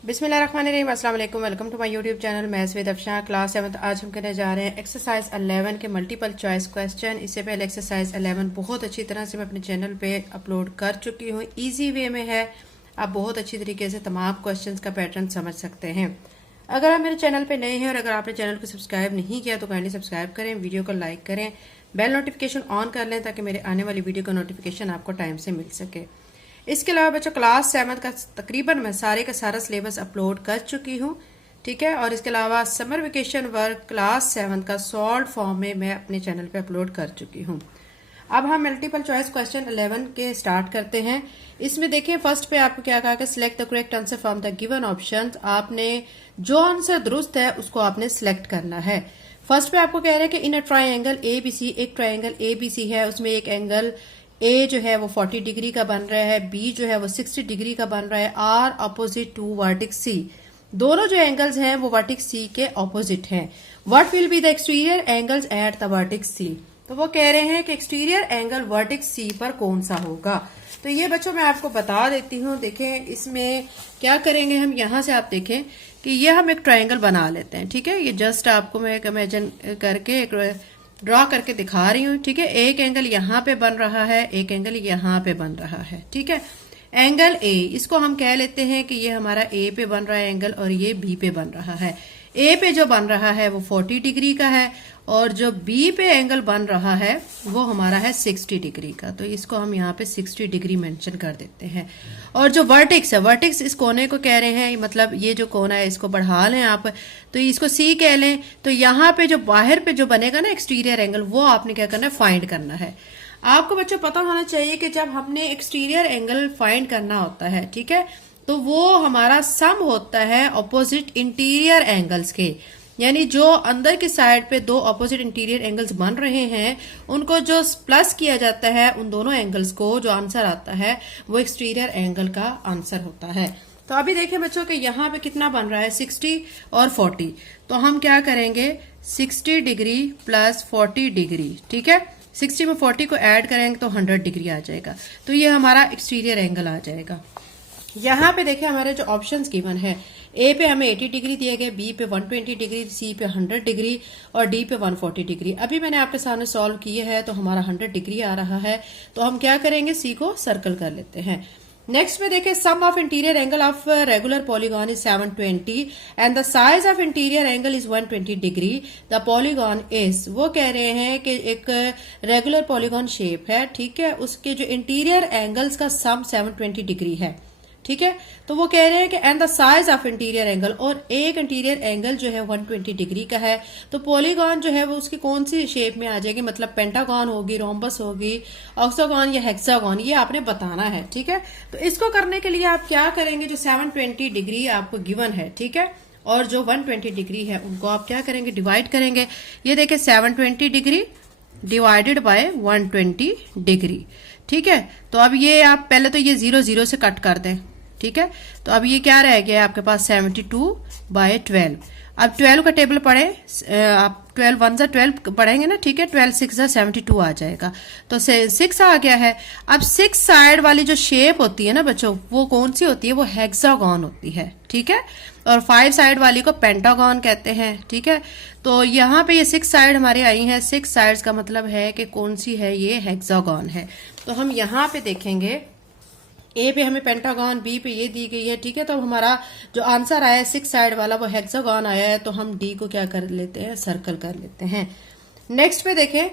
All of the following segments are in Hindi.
बिस्मिल्लाहिर्रहमानिर्रहीम, अस्सलाम वालेकुम। Welcome to my YouTube channel maths with Afshan. Class 7 आज हम करने जा रहे हैं एक्सरसाइज 11 के मल्टीपल चॉइस क्वेश्चन। इससे पहले एक्सरसाइज 11 बहुत अच्छी तरह से मैं अपने चैनल पे अपलोड कर चुकी हूँ, इजी वे में है। आप बहुत अच्छी तरीके से तमाम क्वेश्चंस का पैटर्न समझ सकते हैं। अगर आप मेरे चैनल पे नए हैं और अगर आपने चैनल को सब्सक्राइब नहीं किया तो काइंडली सब्सक्राइब करें, वीडियो को लाइक करें, बेल नोटिफिकेशन ऑन कर लें ताकि मेरे आने वाली वीडियो का नोटिफिकेशन आपको टाइम से मिल सके। इसके अलावा बच्चों क्लास 7 का तकरीबन मैं सारे का सारा सिलेबस अपलोड कर चुकी हूँ, ठीक है। और इसके अलावा समर वेकेशन वर्क क्लास 7 का सॉल्व फॉर्म में मैं अपने चैनल पे अपलोड कर चुकी हूँ। अब हम मल्टीपल चॉइस क्वेश्चन 11 के स्टार्ट करते हैं। इसमें देखिए फर्स्ट पे आपको क्या कहा कि select the correct answer from the given option. आपने जो आंसर दुरुस्त है उसको आपने सिलेक्ट करना है। फर्स्ट पे आपको कह रहे हैं कि इन अ ट्राइंगल एबीसी, एक ट्राइंगल एबीसी है, उसमें एक एंगल ए जो है वो 40 डिग्री का बन रहा है, बी जो है वो 60 डिग्री का बन रहा है, आर अपोजिट टू वर्टेक्स सी। दोनों जो एंगल्स हैं वो वर्टेक्स सी के ऑपोजिट हैं। What will be the exterior angles at the vertex C. तो वो कह रहे हैं कि एक्सटीरियर एंगल वर्टेक्स सी पर कौन सा होगा। तो ये बच्चों मैं आपको बता देती हूँ। देखें इसमें क्या करेंगे हम, यहाँ से आप देखें कि ये हम एक ट्राइंगल बना लेते हैं, ठीक है। ये जस्ट आपको मैं एक इमेजिन करके एक ड्रॉ करके दिखा रही हूँ, ठीक है। एक एंगल यहाँ पे बन रहा है, एक एंगल यहाँ पे बन रहा है, ठीक है। एंगल ए, इसको हम कह लेते हैं कि ये हमारा ए पे बन रहा है एंगल और ये बी पे बन रहा है। ए पे जो बन रहा है वो 40 डिग्री का है और जो बी पे एंगल बन रहा है वो हमारा है 60 डिग्री का। तो इसको हम यहाँ पे 60 डिग्री मेंशन कर देते हैं। और जो वर्टेक्स है, वर्टेक्स इस कोने को कह रहे हैं, मतलब ये जो कोना है इसको बढ़ा लें आप, तो इसको सी कह लें। तो यहाँ पे जो बाहर पे जो बनेगा ना एक्सटीरियर एंगल, वो आपने क्या करना है, फाइंड करना है। आपको बच्चों पता होना चाहिए कि जब हमने एक्सटीरियर एंगल फाइंड करना होता है, ठीक है, तो वो हमारा सम होता है ऑपोजिट इंटीरियर एंगल्स के। यानी जो अंदर की साइड पे दो ऑपोजिट इंटीरियर एंगल्स बन रहे हैं उनको जो प्लस किया जाता है, उन दोनों एंगल्स को जो आंसर आता है वो एक्सटीरियर एंगल का आंसर होता है। तो अभी देखें बच्चों कि यहाँ पे कितना बन रहा है, 60 और 40। तो हम क्या करेंगे, 60 डिग्री प्लस 40 डिग्री, ठीक है। 60 में 40 को ऐड करेंगे तो 100 डिग्री आ जाएगा। तो ये हमारा एक्सटीरियर एंगल आ जाएगा। यहाँ पे देखिए हमारे जो ऑप्शंस गिवन है, ए पे हमें 80 डिग्री दिया गया, बी पे 120 डिग्री, सी पे 100 डिग्री और डी पे 140 डिग्री। अभी मैंने आपके सामने सॉल्व किए हैं तो हमारा 100 डिग्री आ रहा है। तो हम क्या करेंगे, सी को सर्कल कर लेते हैं। नेक्स्ट में देखें sum of interior angle of regular polygon is 720 and the size of interior angle is 120 degree. The polygon is, वो कह रहे हैं कि एक रेगुलर पॉलीगॉन शेप है, ठीक है, उसके जो इंटीरियर एंगल्स का सम 720 डिग्री है, ठीक है। तो वो कह रहे हैं कि and the size of interior angle, और एक इंटीरियर एंगल जो है 120 डिग्री का है। तो पॉलीगॉन जो है वो उसकी कौन सी शेप में आ जाएगी, मतलब पेंटागॉन होगी, रोम्बस होगी, ऑक्सागॉन या हेक्सागॉन, ये आपने बताना है, ठीक है। तो इसको करने के लिए आप क्या करेंगे, जो 720 डिग्री आपको गिवन है, ठीक है, और जो 120 डिग्री है उनको आप क्या करेंगे, डिवाइड करेंगे। ये देखिए 720 डिग्री डिवाइडेड बाय 120 डिग्री, ठीक है। तो अब ये आप पहले तो ये 0 0 से कट कर दें, ठीक है। तो अब ये क्या रह गया आपके पास, 72/12। अब 12 का टेबल पढ़े आप, 12 1 जा 12 पढ़ेंगे ना, ठीक है। 12 6 जा 72 आ जाएगा। तो 6 आ गया है। अब 6 साइड वाली जो शेप होती है ना बच्चों, वो कौन सी होती है, वो हेक्सागॉन होती है, ठीक है। और 5 साइड वाली को पेंटागॉन कहते हैं, ठीक है। तो यहाँ पे ये 6 साइड हमारी आई हैं। 6 साइड्स का मतलब है कि कौन सी है, ये हेक्सागॉन है। तो हम यहाँ पे देखेंगे, ए पे हमें पेंटागन, बी पे ये दी गई है, ठीक है। तो हमारा जो आंसर आया है 6 साइड वाला वो हेक्सागन आया है। तो हम डी को क्या कर लेते हैं, सर्कल कर लेते हैं। नेक्स्ट पे देखें,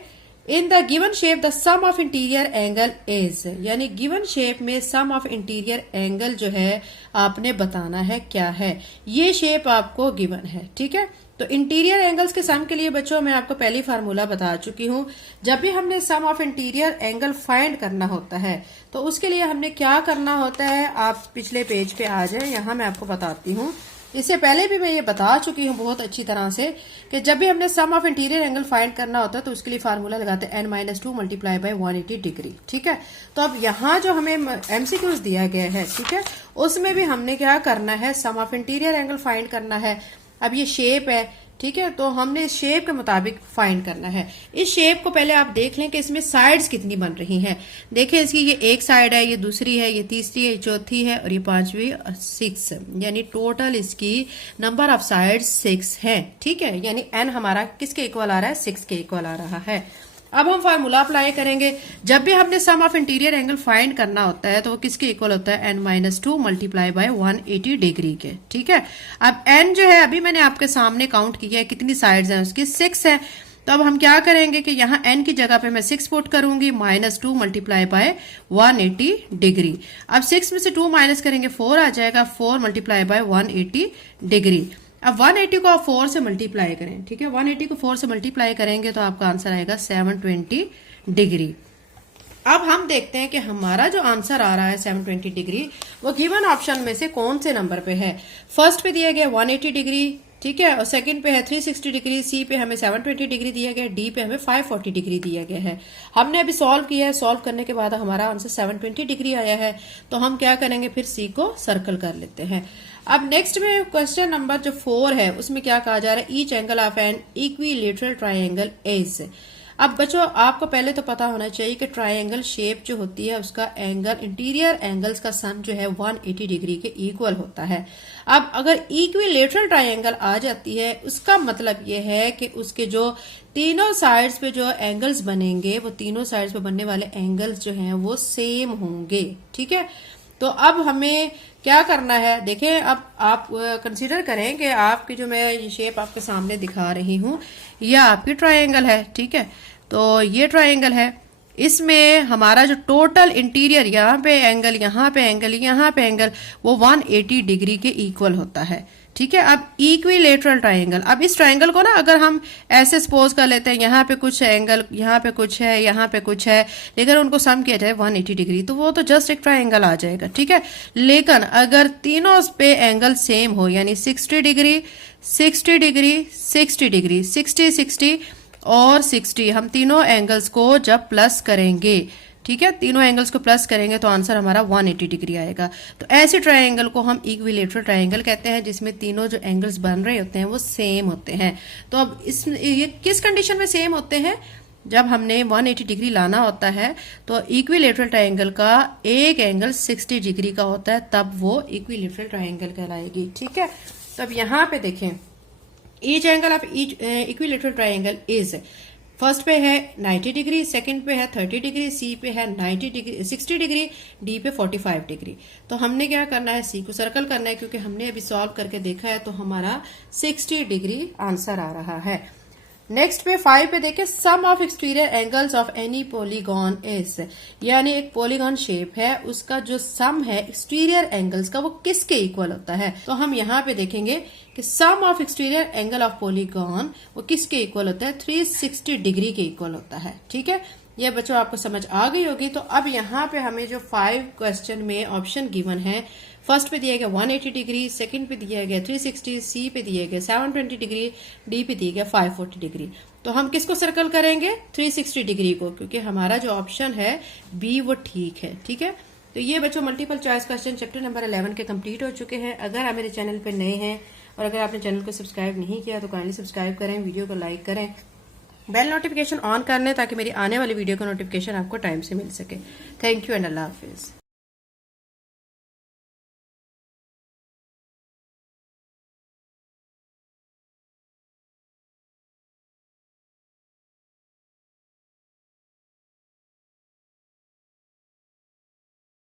in the given shape the sum of interior angle is, यानी गिवन शेप में सम ऑफ इंटीरियर एंगल जो है आपने बताना है क्या है। ये शेप आपको गिवन है, ठीक है। तो इंटीरियर एंगल्स के सम के लिए बच्चों मैं आपको पहली फार्मूला बता चुकी हूँ। जब भी हमने सम ऑफ इंटीरियर एंगल फाइंड करना होता है तो उसके लिए हमने क्या करना होता है, आप पिछले पेज पे आ जाए, यहाँ मैं आपको बताती हूँ। इससे पहले भी मैं ये बता चुकी हूँ बहुत अच्छी तरह से कि जब भी हमने सम ऑफ इंटीरियर एंगल फाइंड करना होता है तो उसके लिए फार्मूला लगाते हैं n-2 मल्टीप्लाई बाय 180 डिग्री, ठीक है। तो अब यहाँ जो हमें MCQs दिया गया है, ठीक है, उसमें भी हमने क्या करना है, सम ऑफ इंटीरियर एंगल फाइंड करना है। अब ये शेप है, ठीक है। तो हमने इस शेप के मुताबिक फाइंड करना है। इस शेप को पहले आप देख लें कि इसमें साइड्स कितनी बन रही हैं। देखें इसकी ये एक साइड है, ये दूसरी है, ये तीसरी है, ये चौथी है और ये पांचवी 6, यानी टोटल इसकी नंबर ऑफ साइड्स 6 है। ठीक है, यानी n हमारा किसके इक्वल आ रहा है, 6 के इक्वल आ रहा है। अब हम फार्मूला अप्लाई करेंगे। जब भी हमने सम ऑफ इंटीरियर एंगल फाइंड करना होता है तो वो किसके इक्वल होता है, n-2 मल्टीप्लाई बाय 180 डिग्री के। ठीक है, अब n जो है अभी मैंने आपके सामने काउंट किया है, कितनी साइड्स हैं उसकी, 6 है। तो अब हम क्या करेंगे कि यहाँ n की जगह पे मैं 6 पुट करूंगी, -2 मल्टीप्लाई बाय 180 डिग्री। अब 6 में से 2 माइनस करेंगे 4 आ जाएगा, 4 मल्टीप्लाई बाय 180 डिग्री। अब 180 को आप 4 से मल्टीप्लाई करें। ठीक है, 180 को 4 से मल्टीप्लाई करेंगे तो आपका आंसर आएगा 720 डिग्री। अब हम देखते हैं कि हमारा जो आंसर आ रहा है 720 डिग्री वो गिवन ऑप्शन में से कौन से नंबर पे है। फर्स्ट पे दिया गया 180 डिग्री, ठीक है, और सेकंड पे है 360 डिग्री, सी पे हमें 720 डिग्री दिया गया, डी पे हमें 540 डिग्री दिया गया है। हमने अभी सॉल्व किया है, सॉल्व करने के बाद हमारा आंसर 720 डिग्री आया है। तो हम क्या करेंगे, फिर सी को सर्कल कर लेते हैं। अब नेक्स्ट में क्वेश्चन नंबर जो 4 है उसमें क्या कहा जा रहा है, each angle of an equilateral triangle is. अब बच्चों आपको पहले तो पता होना चाहिए कि ट्राइंगल शेप जो होती है उसका एंगल, इंटीरियर एंगल्स का सम जो है 180 डिग्री के इक्वल होता है। अब अगर इक्विलेटरल ट्राइंगल आ जाती है उसका मतलब ये है कि उसके जो तीनों साइड्स पे जो एंगल्स बनेंगे वो तीनों साइड्स पे बनने वाले एंगल्स जो हैं वो सेम होंगे। ठीक है, तो अब हमें क्या करना है, देखें अब आप कंसीडर करें कि आपकी जो मैं ये शेप आपके सामने दिखा रही हूँ यह आपकी ट्रायंगल है। ठीक है, तो ये ट्रायंगल है, इसमें हमारा जो टोटल इंटीरियर यहाँ पे एंगल, यहाँ पे एंगल, यहाँ पे एंगल वो 180 डिग्री के इक्वल होता है। ठीक है, अब इक्विलेटरल ट्रायंगल, अब इस ट्रायंगल को ना अगर हम ऐसे सपोज कर लेते हैं, यहाँ पे कुछ एंगल, यहाँ पे कुछ है, यहाँ पे कुछ है, लेकिन उनको सम किया जाए 180 डिग्री तो वो तो जस्ट एक ट्रायंगल आ जाएगा। ठीक है, लेकिन अगर तीनों पे एंगल सेम हो, यानी 60 डिग्री, 60 डिग्री, 60 डिग्री, 60, 60 और 60, हम तीनों एंगल्स को जब प्लस करेंगे, ठीक है, तीनों एंगल्स को प्लस करेंगे तो आंसर हमारा 180 डिग्री आएगा। तो ऐसे ट्रायंगल को हम इक्विलेटरल ट्रायंगल कहते हैं जिसमें तीनों जो एंगल्स बन रहे होते हैं वो सेम होते हैं। तो अब ये किस कंडीशन में सेम होते हैं, जब हमने 180 डिग्री लाना होता है तो इक्विलेटरल ट्रायंगल का एक एंगल 60 डिग्री का होता है, तब वो इक्विलेटरल ट्रायंगल कहलाएगी। ठीक है, तो अब यहाँ पे देखें, each angle of each equilateral triangle is, first पे है 90 डिग्री, सेकंड पे है 30 डिग्री, सी पे है 90 डिग्री, 60 डिग्री, डी पे 45 डिग्री। तो हमने क्या करना है, सी को सर्कल करना है क्योंकि हमने अभी सॉल्व करके देखा है तो हमारा 60 डिग्री आंसर आ रहा है। नेक्स्ट पे 5 पे देखें, sum of exterior angles of any polygon is, यानी एक पॉलीगॉन शेप है उसका जो सम है एक्सटीरियर एंगल्स का वो किसके इक्वल होता है। तो हम यहाँ पे देखेंगे कि sum of exterior angle of polygon वो किसके इक्वल होता है, 360 डिग्री के इक्वल होता है। ठीक है, ये बच्चों आपको समझ आ गई होगी। तो अब यहाँ पे हमें जो 5 क्वेश्चन में ऑप्शन गिवन है, फर्स्ट पे दिया गया 180 डिग्री, सेकंड पे दिया गया 360, सी पे दिया गया 720 डिग्री, डी पे दिया गया 540 डिग्री। तो हम किसको सर्कल करेंगे, 360 डिग्री को, क्योंकि हमारा जो ऑप्शन है बी वो ठीक है। ठीक है, तो ये बच्चों multiple choice question chapter number 11 के कंप्लीट हो चुके हैं। अगर आप मेरे चैनल पर नए हैं और अगर आपने चैनल को सब्सक्राइब नहीं किया तो काइंडली सब्सक्राइब करें, वीडियो को लाइक करें, बेल नोटिफिकेशन ऑन कर लें ताकि मेरी आने वाली वीडियो का नोटिफिकेशन आपको टाइम से मिल सके। Thank you and Allah Hafiz.